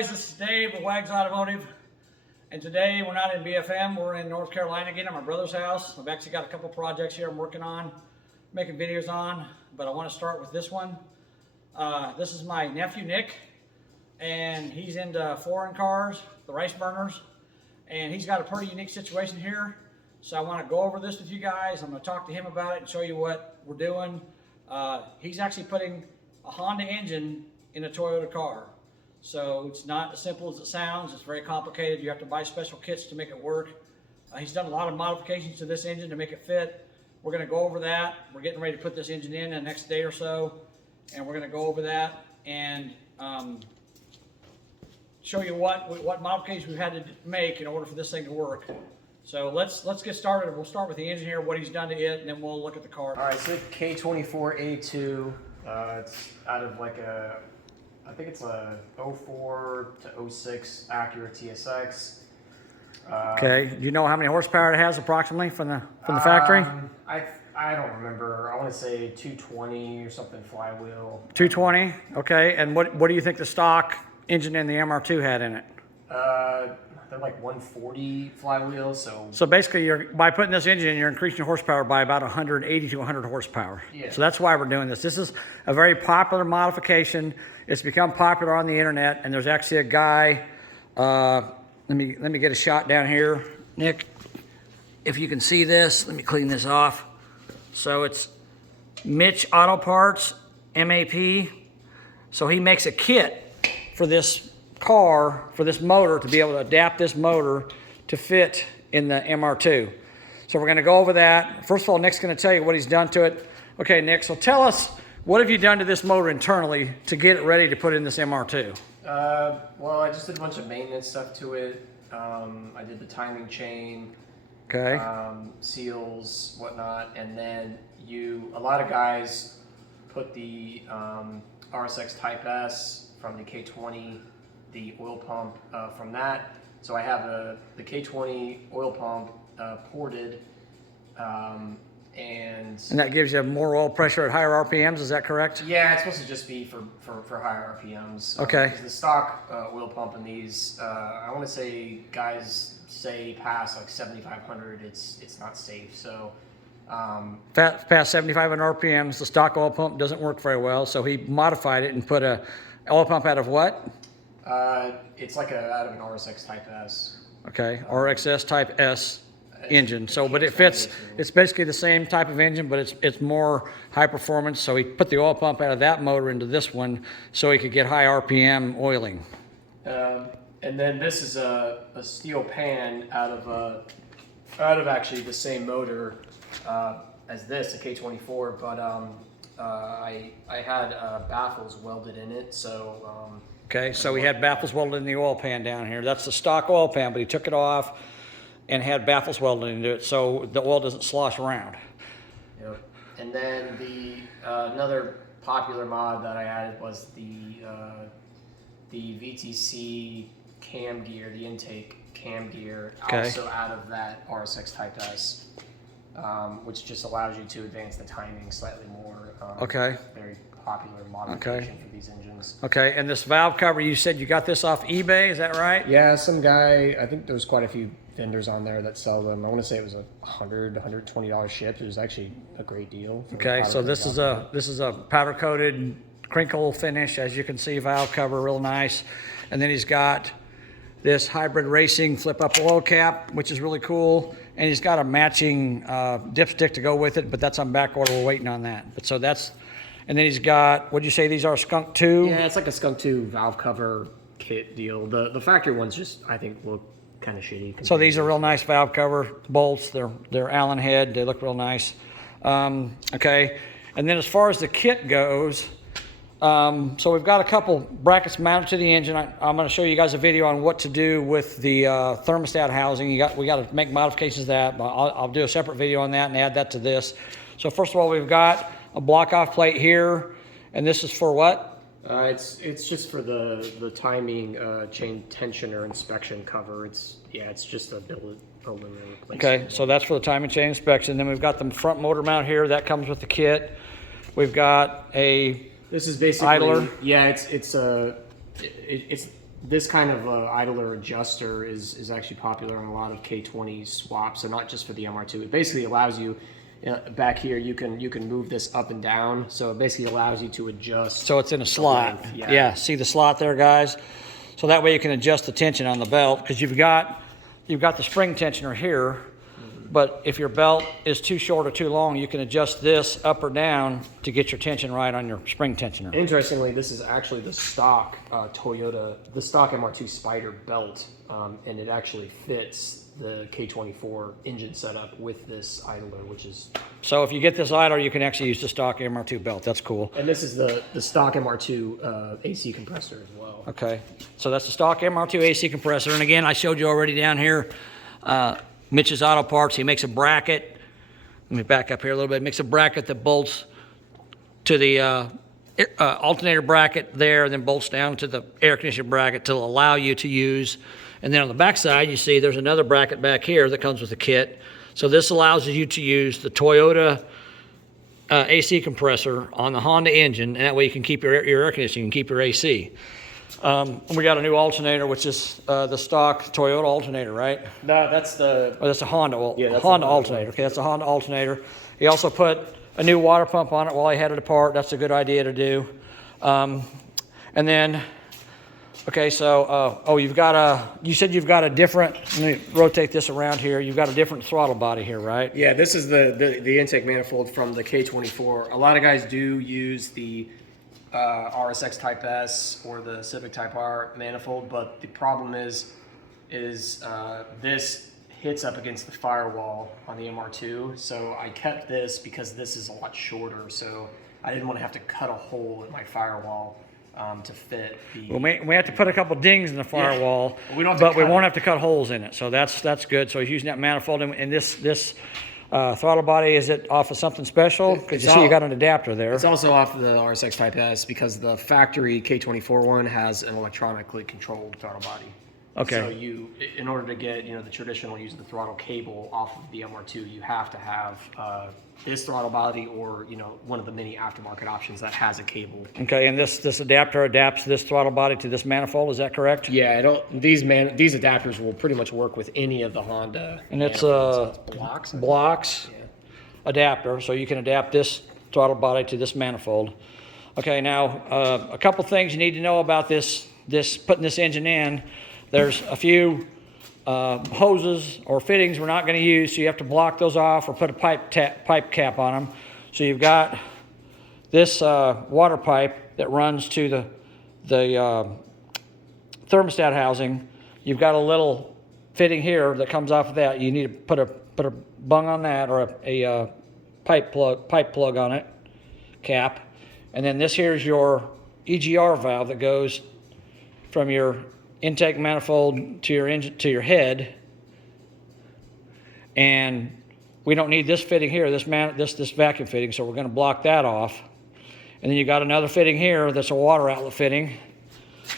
guys, this is Dave with Wags Automotive, and today we're not in BFM, we're in North Carolina again at my brother's house. I've actually got a couple projects here I'm working on, making videos on, but I want to start with this one. This is my nephew Nick, and he's into foreign cars, the race burners, and he's got a pretty unique situation here. So I want to go over this with you guys. I'm going to talk to him about it and show you what we're doing. He's actually putting a Honda engine in a Toyota car. So it's not as simple as it sounds. It's very complicated. You have to buy special kits to make it work. He's done a lot of modifications to this engine to make it fit. We're going to go over that. We're getting ready to put this engine in the next day or so, and we're going to go over that and show you what modifications we've had to make in order for this thing to work. So let's get started. We'll start with the engine here, what he's done to it, and then we'll look at the car. All right, so K24-A2. It's out of like I think it's a 04 to 06 Acura TSX. Okay. Do you know how many horsepower it has approximately from the factory? I don't remember. I want to say 220 or something flywheel. 220. Okay. And what do you think the stock engine in the MR2 had in it? They're like 140 flywheel. So basically, by putting this engine in, you're increasing horsepower by about 180 to 100 horsepower. Yeah. So that's why we're doing this. This is a very popular modification. It's become popular on the internet, and there's actually a guy. Let me get a shot down here, Nick. If you can see this, let me clean this off. So it's Mitch Auto Parts, MAP. So he makes a kit for this car, for this motor, to be able to adapt this motor to fit in the MR2. So we're going to go over that. First of all, Nick's going to tell you what he's done to it. Okay, Nick, so tell us, what have you done to this motor internally to get it ready to put in this MR2? Well, I just did a bunch of maintenance stuff to it. I did the timing chain, okay, seals, whatnot, and then a lot of guys put the RSX Type S from the K20, the oil pump from that. So I have the K20 oil pump ported, and that gives you more oil pressure at higher RPMs, is that correct? Yeah, it's supposed to just be for higher RPMs. Okay. Because the stock oil pump in these, I want to say guys say past like 7,500, it's not safe. So past 7,500 RPMs, the stock oil pump doesn't work very well. So he modified it and put a oil pump out of what? It's like out of an RSX Type S. Okay, RXS Type S engine. So, but it fits. It's basically the same type of engine, but it's more high performance. So he put the oil pump out of that motor into this one, so he could get high RPM oiling. And then this is a steel pan out of actually the same motor as this, a K24, but I had baffles welded in it, so. Okay, so he had baffles welded in the oil pan down here. That's the stock oil pan, but he took it off and had baffles welded into it, so the oil doesn't slosh around. Yep. And then another popular mod that I added was the VTC cam gear, the intake cam gear, okay, also out of that RSX Type S, which just allows you to advance the timing slightly more. Okay. Very popular modification for these engines. Okay, and this valve cover, you said you got this off eBay, is that right? Yeah, some guy, I think there's quite a few vendors on there that sell them. I want to say it was $120 shipped. It was actually a great deal. Okay, so this is a powder coated crinkle finish, as you can see, valve cover, real nice. And then he's got this hybrid racing flip up oil cap, which is really cool. And he's got a matching dipstick to go with it, but that's on back order. We're waiting on that. But so that's, and then he's got, what'd you say these are, Skunk 2? Yeah, it's like a Skunk 2 valve cover kit deal. The factory ones just, I think, look kind of shitty. So these are real nice valve cover bolts. They're Allen head. They look real nice. Okay, and then as far as the kit goes, so we've got a couple brackets mounted to the engine. I'm going to show you guys a video on what to do with the thermostat housing. We got to make modifications to that, but I'll do a separate video on that and add that to this. So first of all, we've got a block off plate here, and this is for what? It's just for the timing chain tension or inspection cover. It's just a billet aluminum replacement. Okay, so that's for the timing chain inspection. Then we've got the front motor mount here. That comes with the kit. We've got a This is basically idler. Yeah, it's this kind of idler adjuster is actually popular on a lot of K20 swaps, so not just for the MR2. It basically allows you, back here, you can move this up and down, so it basically allows you to adjust. So it's in a slot. length, Yeah, see the slot there, guys? So that way you can adjust the tension on the belt, because you've got the spring tensioner here, but if your belt is too short or too long, you can adjust this up or down to get your tension right on your spring tensioner. Interestingly, this is actually the stock Toyota, the stock MR2 Spider belt, and it actually fits the K24 engine setup with this idler, which is... So if you get this idler, you can actually use the stock MR2 belt. That's cool. And this is the stock MR2 AC compressor as well. Okay, so that's the stock MR2 AC compressor. And again, I showed you already down here, Mitch's Auto Parts, he makes a bracket. Let me back up here a little bit. Makes a bracket that bolts to the alternator bracket there, and then bolts down to the air conditioner bracket to allow you to use. And then on the back side, you see there's another bracket back here that comes with the kit. So this allows you to use the Toyota AC compressor on the Honda engine, and that way you can keep your air conditioning, you can keep your AC. We got a new alternator, which is the stock Toyota alternator, right? No, that's the... Oh, that's a Honda. Well, Yeah, that's Honda a Honda alternator. Okay, that's a Honda alternator. He also put a new water pump on it while he had it apart. That's a good idea to do. And then, okay, so you said you've got a different. Let me rotate this around here. You've got a different throttle body here, right? Yeah, this is the intake manifold from the K24. A lot of guys do use the RSX Type S or the Civic Type R manifold, but the problem is this hits up against the firewall on the MR2. So I kept this because this is a lot shorter, so I didn't want to have to cut a hole in my firewall to fit the... Well, we have to put a couple dings in the firewall, yeah. We won't have to cut holes in it. So that's good. So he's using that manifold, and this throttle body, is it off of something special? Because you see you got an adapter there. It's also off the RSX Type S because the factory K24 one has an electronically controlled throttle body. Okay. So in order to get the traditional use the throttle cable off of the MR2, you have to have this throttle body or one of the many aftermarket options that has a cable. Okay, and this adapter adapts this throttle body to this manifold. Is that correct? Yeah, these adapters will pretty much work with any of the Honda. And it's blocks. Blocks Yeah. adapter, so you can adapt this throttle body to this manifold. Okay, now a couple things you need to know about this putting this engine in. There's a few hoses or fittings we're not going to use, so you have to block those off or put a pipe cap on them. So you've got this water pipe that runs to the thermostat housing. You've got a little fitting here that comes off of that. You need to put a bung on that, or a pipe plug on it, cap. And then this here is your EGR valve that goes from your intake manifold to your engine, to your head. And we don't need this fitting here, this vacuum fitting, so we're going to block that off. And then you got another fitting here that's a water outlet fitting,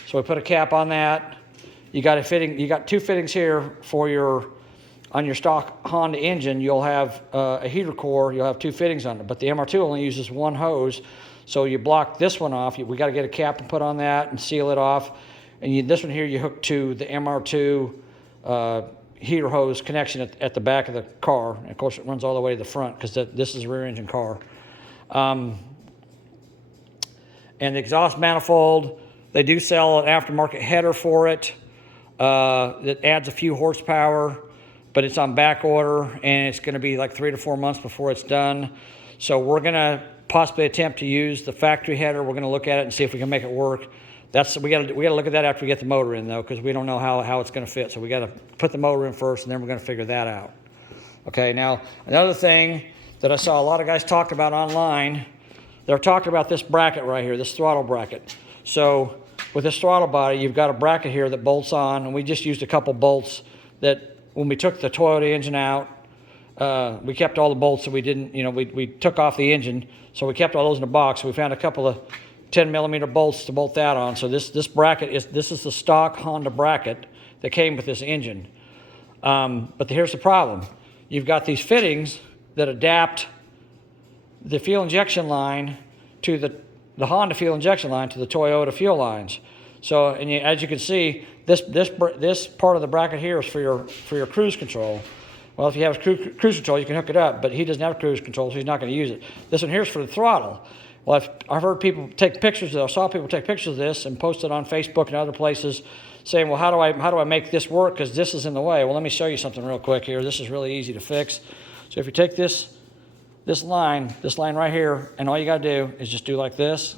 so we put a cap on that. You got two fittings here for on your stock Honda engine. You'll have a heater core, you'll have two fittings on it, but the MR2 only uses one hose, so you block this one off. We got to get a cap and put on that and seal it off. And this one here you hook to the MR2 heater hose connection at the back of the car. And of course, it runs all the way to the front because this is a rear engine car. And the exhaust manifold, they do sell an aftermarket header for it that adds a few horsepower, but it's on back order, and it's going to be like 3 to 4 months before it's done. So we're going to possibly attempt to use the factory header. We're going to look at it and see if we can make it work. We got to look at that after we get the motor in, though, because we don't know how it's going to fit. So we got to put the motor in first, and then we're going to figure that out. Okay. Now another thing that I saw a lot of guys talk about online, they're talking about this bracket right here, this throttle bracket. So with this throttle body, you've got a bracket here that bolts on, and we just used a couple bolts that when we took the Toyota engine out, we kept all the bolts that we didn't, we took off the engine, so we kept all those in a box. So we found a couple of 10mm bolts to bolt that on. So this bracket is the stock Honda bracket that came with this engine. But here's the problem. You've got these fittings that adapt the fuel injection line to the Honda fuel injection line to the Toyota fuel lines. So, and as you can see, this part of the bracket here is for your cruise control. Well, if you have cruise control, you can hook it up, but he doesn't have cruise control, so he's not going to use it. This one here is for the throttle. Well, I've heard people take pictures. I saw people take pictures of this and post it on Facebook and other places, saying, "Well, how do I make this work? Because this is in the way." Well, let me show you something real quick here. This is really easy to fix. So if you take this line right here, and all you got to do is just do like this.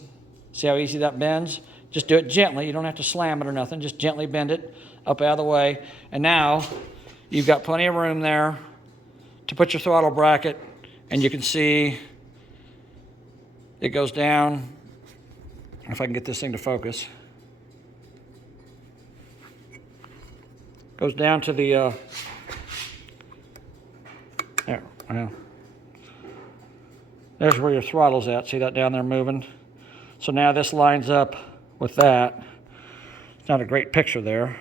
See how easy that bends? Just do it gently. You don't have to slam it or nothing. Just gently bend it up out of the way, and now you've got plenty of room there to put your throttle bracket, and you can see it goes down. If I can get this thing to focus. Goes down to the, there, well, there's where your throttle's at. See that down there moving? So now this lines up with that. It's not a great picture there.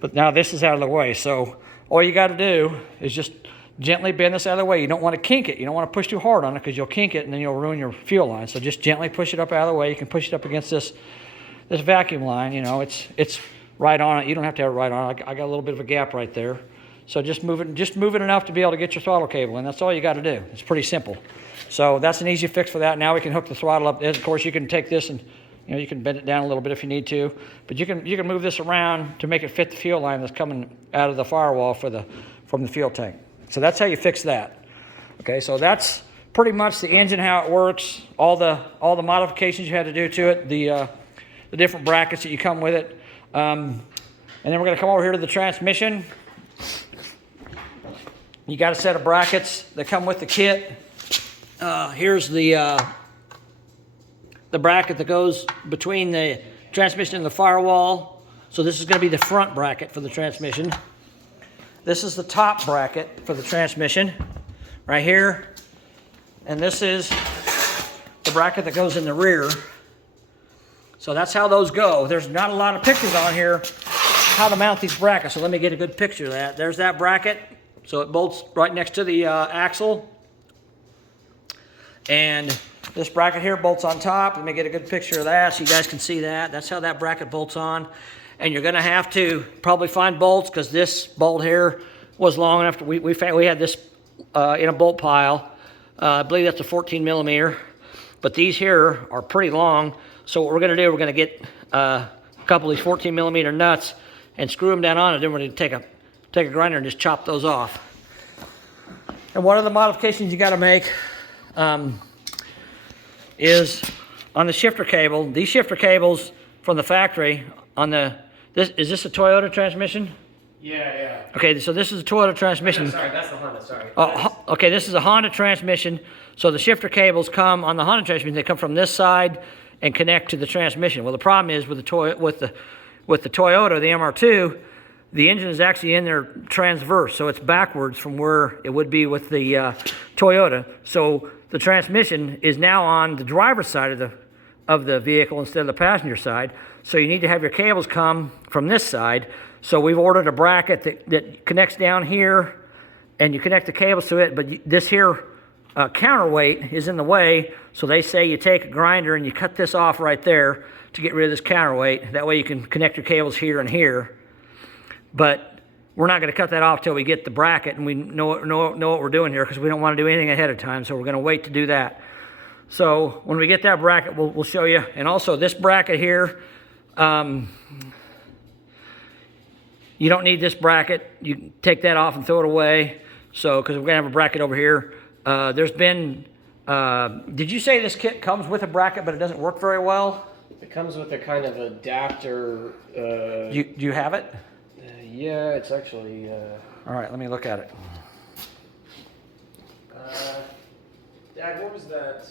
But now this is out of the way. So all you got to do is just gently bend this out of the way. You don't want to kink it. You don't want to push too hard on it because you'll kink it and then you'll ruin your fuel line. So just gently push it up out of the way. You can push it up against this vacuum line. You know, it's right on it. You don't have to have it right on it. I got a little bit of a gap right there. So just move it enough to be able to get your throttle cable in. That's all you got to do. It's pretty simple. So that's an easy fix for that. Now we can hook the throttle up. Of course, you can take this and you can bend it down a little bit if you need to, but you can move this around to make it fit the fuel line that's coming out of the firewall from the fuel tank. So that's how you fix that. Okay, so that's pretty much the engine, how it works, all the modifications you had to do to it, the different brackets that you come with it, and then we're going to come over here to the transmission. You got a set of brackets that come with the kit. Here's the bracket that goes between the transmission and the firewall. So this is going to be the front bracket for the transmission. This is the top bracket for the transmission right here. And this is the bracket that goes in the rear. So that's how those go. There's not a lot of pictures on here how to mount these brackets. So let me get a good picture of that. There's that bracket. So it bolts right next to the axle. And this bracket here bolts on top. Let me get a good picture of that so you guys can see that. That's how that bracket bolts on. And you're going to have to probably find bolts because this bolt here was long enough. We had this in a bolt pile. I believe that's a 14 millimeter. But these here are pretty long. So what we're going to do, we're going to get a couple of these 14 millimeter nuts and screw them down on it. Then we're going to take a grinder and just chop those off. And one of the modifications you got to make is on the shifter cable. These shifter cables from the factory on is this a Toyota transmission? Yeah. Okay, so this is a Toyota transmission. No, sorry, that's the Honda, sorry. Okay, this is a Honda transmission. So the shifter cables come on the Honda transmission. They come from this side and connect to the transmission. Well, the problem is with the Toyota, the MR2, the engine is actually in there transverse, so it's backwards from where it would be with the Toyota. So the transmission is now on the driver's side of the vehicle instead of the passenger side. So you need to have your cables come from this side. So we've ordered a bracket that connects down here, and you connect the cables to it, but this here counterweight is in the way. So they say you take a grinder and you cut this off right there to get rid of this counterweight. That way you can connect your cables here and here. But we're not going to cut that off till we get the bracket and we know what we're doing here, because we don't want to do anything ahead of time. So we're going to wait to do that. So when we get that bracket, we'll show you. And also this bracket here, you don't need this bracket. You can take that off and throw it away. So, because we're going to have a bracket over here. There's been, did you say this kit comes with a bracket, but it doesn't work very well? It comes with a kind of adapter. Do you have it? Yeah, it's actually. All right, let me look at it. Dad, what was that?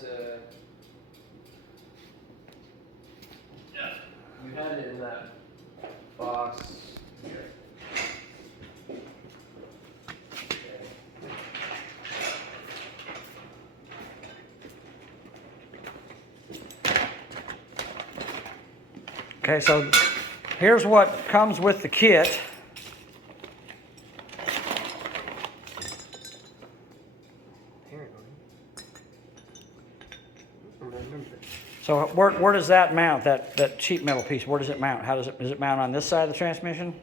You had it in that box. Okay, so here's what comes with the kit. So where does that mount, that sheet metal piece, where does it mount? Does it mount on this side of the transmission?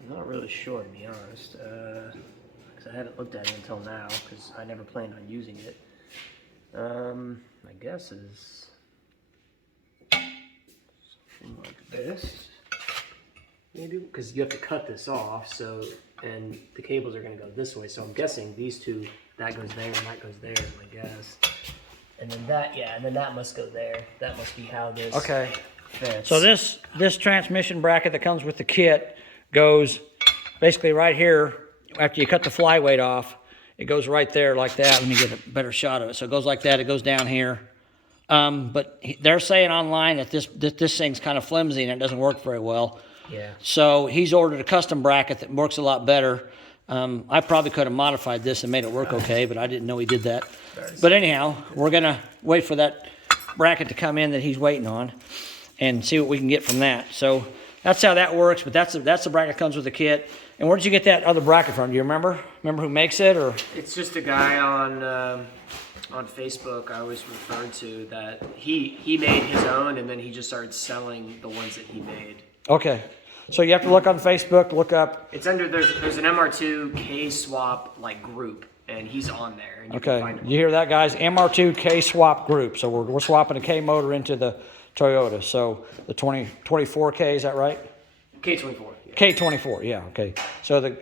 I'm not really sure, to be honest, because I haven't looked at it until now, because I never planned on using it. My guess is something like this, maybe, because you have to cut this off, so, and the cables are going to go this way, so I'm guessing these two, that goes there and that goes there, is my guess. And then that, yeah, and then that must go there. That must be how this fits. So this transmission bracket that comes with the kit goes basically right here. After you cut the flyweight off, it goes right there like that. Let me get a better shot of it. So it goes like that. It goes down here. But they're saying online that this thing's kind of flimsy and it doesn't work very well. Yeah. So he's ordered a custom bracket that works a lot better. I probably could have modified this and made it work okay, but I didn't know he did that. But anyhow, we're gonna wait for that bracket to come in that he's waiting on and see what we can get from that. So that's how that works, but that's the bracket that comes with the kit. And where did you get that other bracket from? Do you remember? Remember who makes it? Or It's just a guy on Facebook I was referred to that he made his own, and then he just started selling the ones that he made. Okay. So you have to look on Facebook, look up. It's under, there's an MR2 K-swap like group, and he's on there. And you can find him. You hear that, guys? MR2 K swap group. So we're swapping a K motor into the Toyota. So the 24K, is that right? K24. Yeah. K24, yeah, okay. So the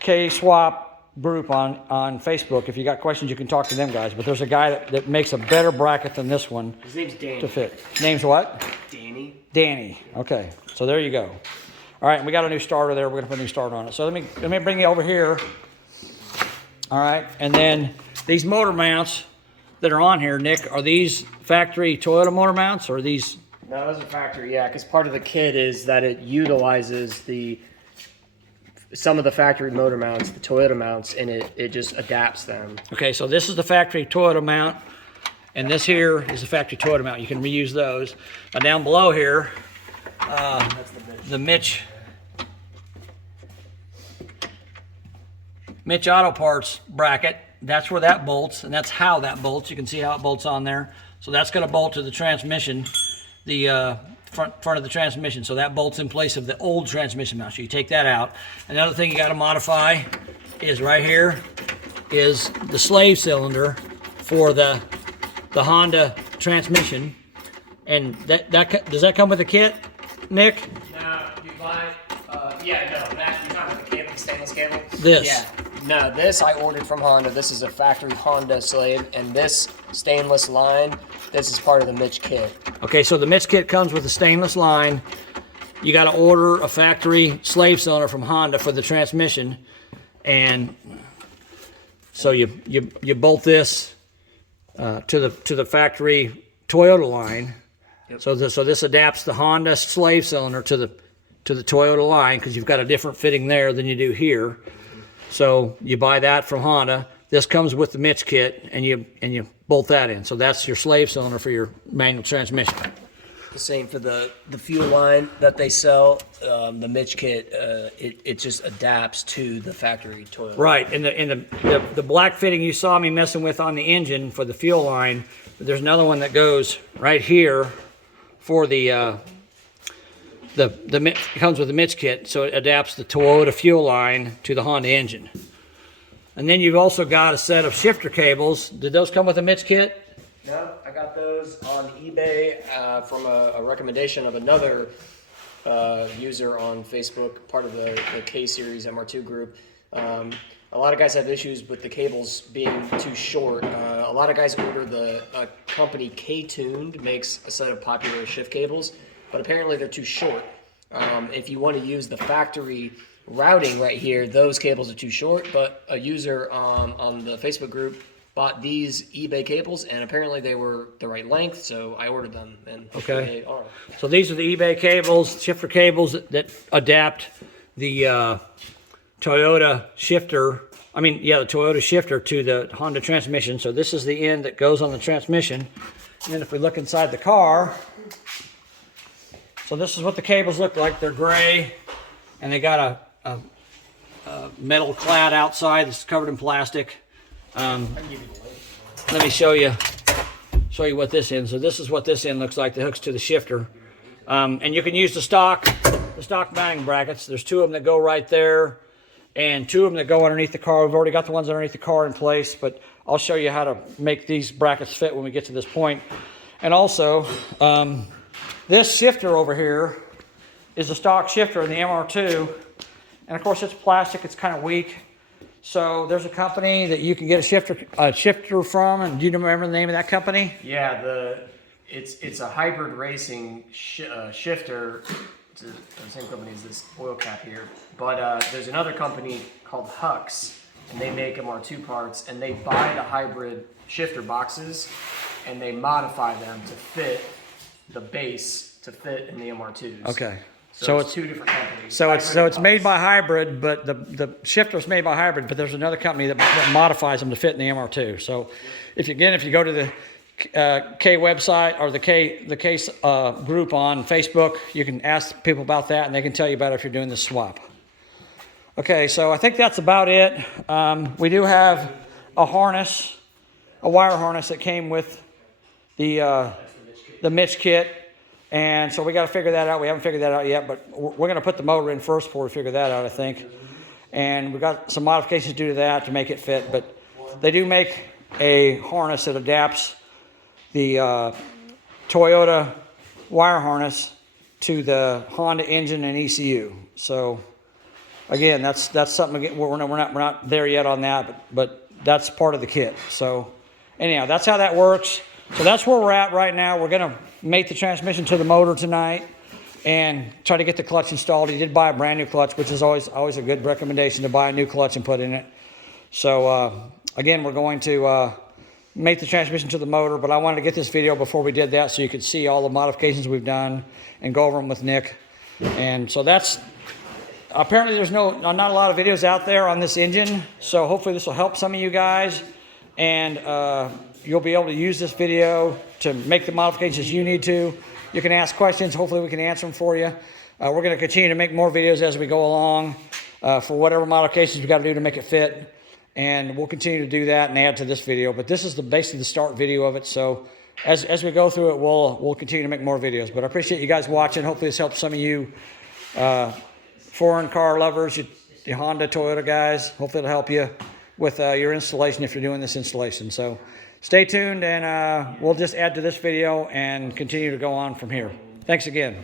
K swap group on Facebook, if you got questions, you can talk to them guys. But there's a guy that makes a better bracket than this one. His name's Danny. To fit. Name's what? Danny. Danny. Okay. So there you go. All right, we got a new starter there. We're gonna put a new starter on it. So let me bring you over here. All right, and then these motor mounts that are on here, Nick, are these factory Toyota motor mounts, or are these? No, those are factory. Yeah, because part of the kit is that it utilizes some of the factory motor mounts, the Toyota mounts, and it just adapts them. Okay, so this is the factory Toyota mount, and this here is the factory Toyota mount. You can reuse those. Now down below here, That's the Mitch Auto Parts bracket. That's where that bolts, and that's how that bolts. You can see how it bolts on there. So that's going to bolt to the transmission, the front of the transmission. So that bolts in place of the old transmission mount. So you take that out. Another thing you got to modify is right here is the slave cylinder for the Honda transmission. And does that come with a kit, Nick? No, you buy. Yeah, no. That you're talking about the cable, the stainless cable. This. Yeah. No, this I ordered from Honda. This is a factory Honda slave, and this stainless line, this is part of the Mitch kit. Okay, so the Mitch kit comes with a stainless line. You got to order a factory slave cylinder from Honda for the transmission, and so you bolt this to the factory Toyota line. Yep. So this adapts the Honda slave cylinder to the Toyota line, because you've got a different fitting there than you do here. So you buy that from Honda. This comes with the Mitch kit, and you bolt that in. So that's your slave cylinder for your manual transmission. The same for the fuel line that they sell. The Mitch kit, it just adapts to the factory Toyota. Right, and the black fitting you saw me messing with on the engine for the fuel line, there's another one that goes right here for the comes with the Mitch kit, so it adapts the Toyota fuel line to the Honda engine. And then you've also got a set of shifter cables. Did those come with a Mitch kit? No, I got those on eBay from a recommendation of another user on Facebook, part of the K-Series MR2 group. A lot of guys have issues with the cables being too short. A lot of guys order the company K-Tuned makes a set of popular shift cables, but apparently they're too short. If you want to use the factory routing right here, those cables are too short, but a user on the Facebook group bought these eBay cables, and apparently they were the right length, so I ordered them, and they are. So these are the eBay cables, shifter cables that adapt the Toyota shifter, the Toyota shifter to the Honda transmission. So this is the end that goes on the transmission. And then if we look inside the car, so this is what the cables look like. They're gray, and they got a metal clad outside that's covered in plastic. Let me show you show you what this end. So this is what this end looks like that hooks to the shifter. And you can use the stock mounting brackets. There's 2 of them that go right there and 2 of them that go underneath the car. We've already got the ones underneath the car in place, but I'll show you how to make these brackets fit when we get to this point. And also, this shifter over here is a stock shifter in the MR2. And of course it's plastic, it's kind of weak. So there's a company that you can get a shifter from, and do you remember the name of that company? Yeah, it's a hybrid racing shifter. It's the same company as this oil cap here. But there's another company called Hux, and they make MR2 parts, and they buy the hybrid shifter boxes, and they modify them to fit the base to fit in the MR2s. Okay. So it's 2 different companies. So it's made by Hybrid, but the shifter's made by Hybrid, but there's another company that modifies them to fit in the MR2. So if you go to the K website or the K group on Facebook, you can ask people about that, and they can tell you about it if you're doing this swap. Okay, so I think that's about it. We do have a harness, a wire harness that came with the Mitch kit. And so we got to figure that out. We haven't figured that out yet, but we're going to put the motor in first before we figure that out, I think. And we've got some modifications to do to that to make it fit. But they do make a harness that adapts the Toyota wire harness to the Honda engine and ECU. So again, that's something we're not there yet on that, but that's part of the kit. So anyhow, that's how that works. So that's where we're at right now. We're going to make the transmission to the motor tonight and try to get the clutch installed. He did buy a brand new clutch, which is always a good recommendation to buy a new clutch and put in it. So again, we're going to make the transmission to the motor, but I wanted to get this video before we did that so you could see all the modifications we've done and go over them with Nick. And so that's, apparently there's not a lot of videos out there on this engine. So hopefully this will help some of you guys. And you'll be able to use this video to make the modifications you need to. You can ask questions. Hopefully we can answer them for you. We're going to continue to make more videos as we go along for whatever modifications we got to do to make it fit. And we'll continue to do that and add to this video. But this is basically the start video of it. So as we go through it, we'll continue to make more videos. But I appreciate you guys watching. Hopefully this helps some of you foreign car lovers, the Honda, Toyota guys. Hopefully it'll help you with your installation if you're doing this installation. So stay tuned, and we'll just add to this video and continue to go on from here. Thanks again.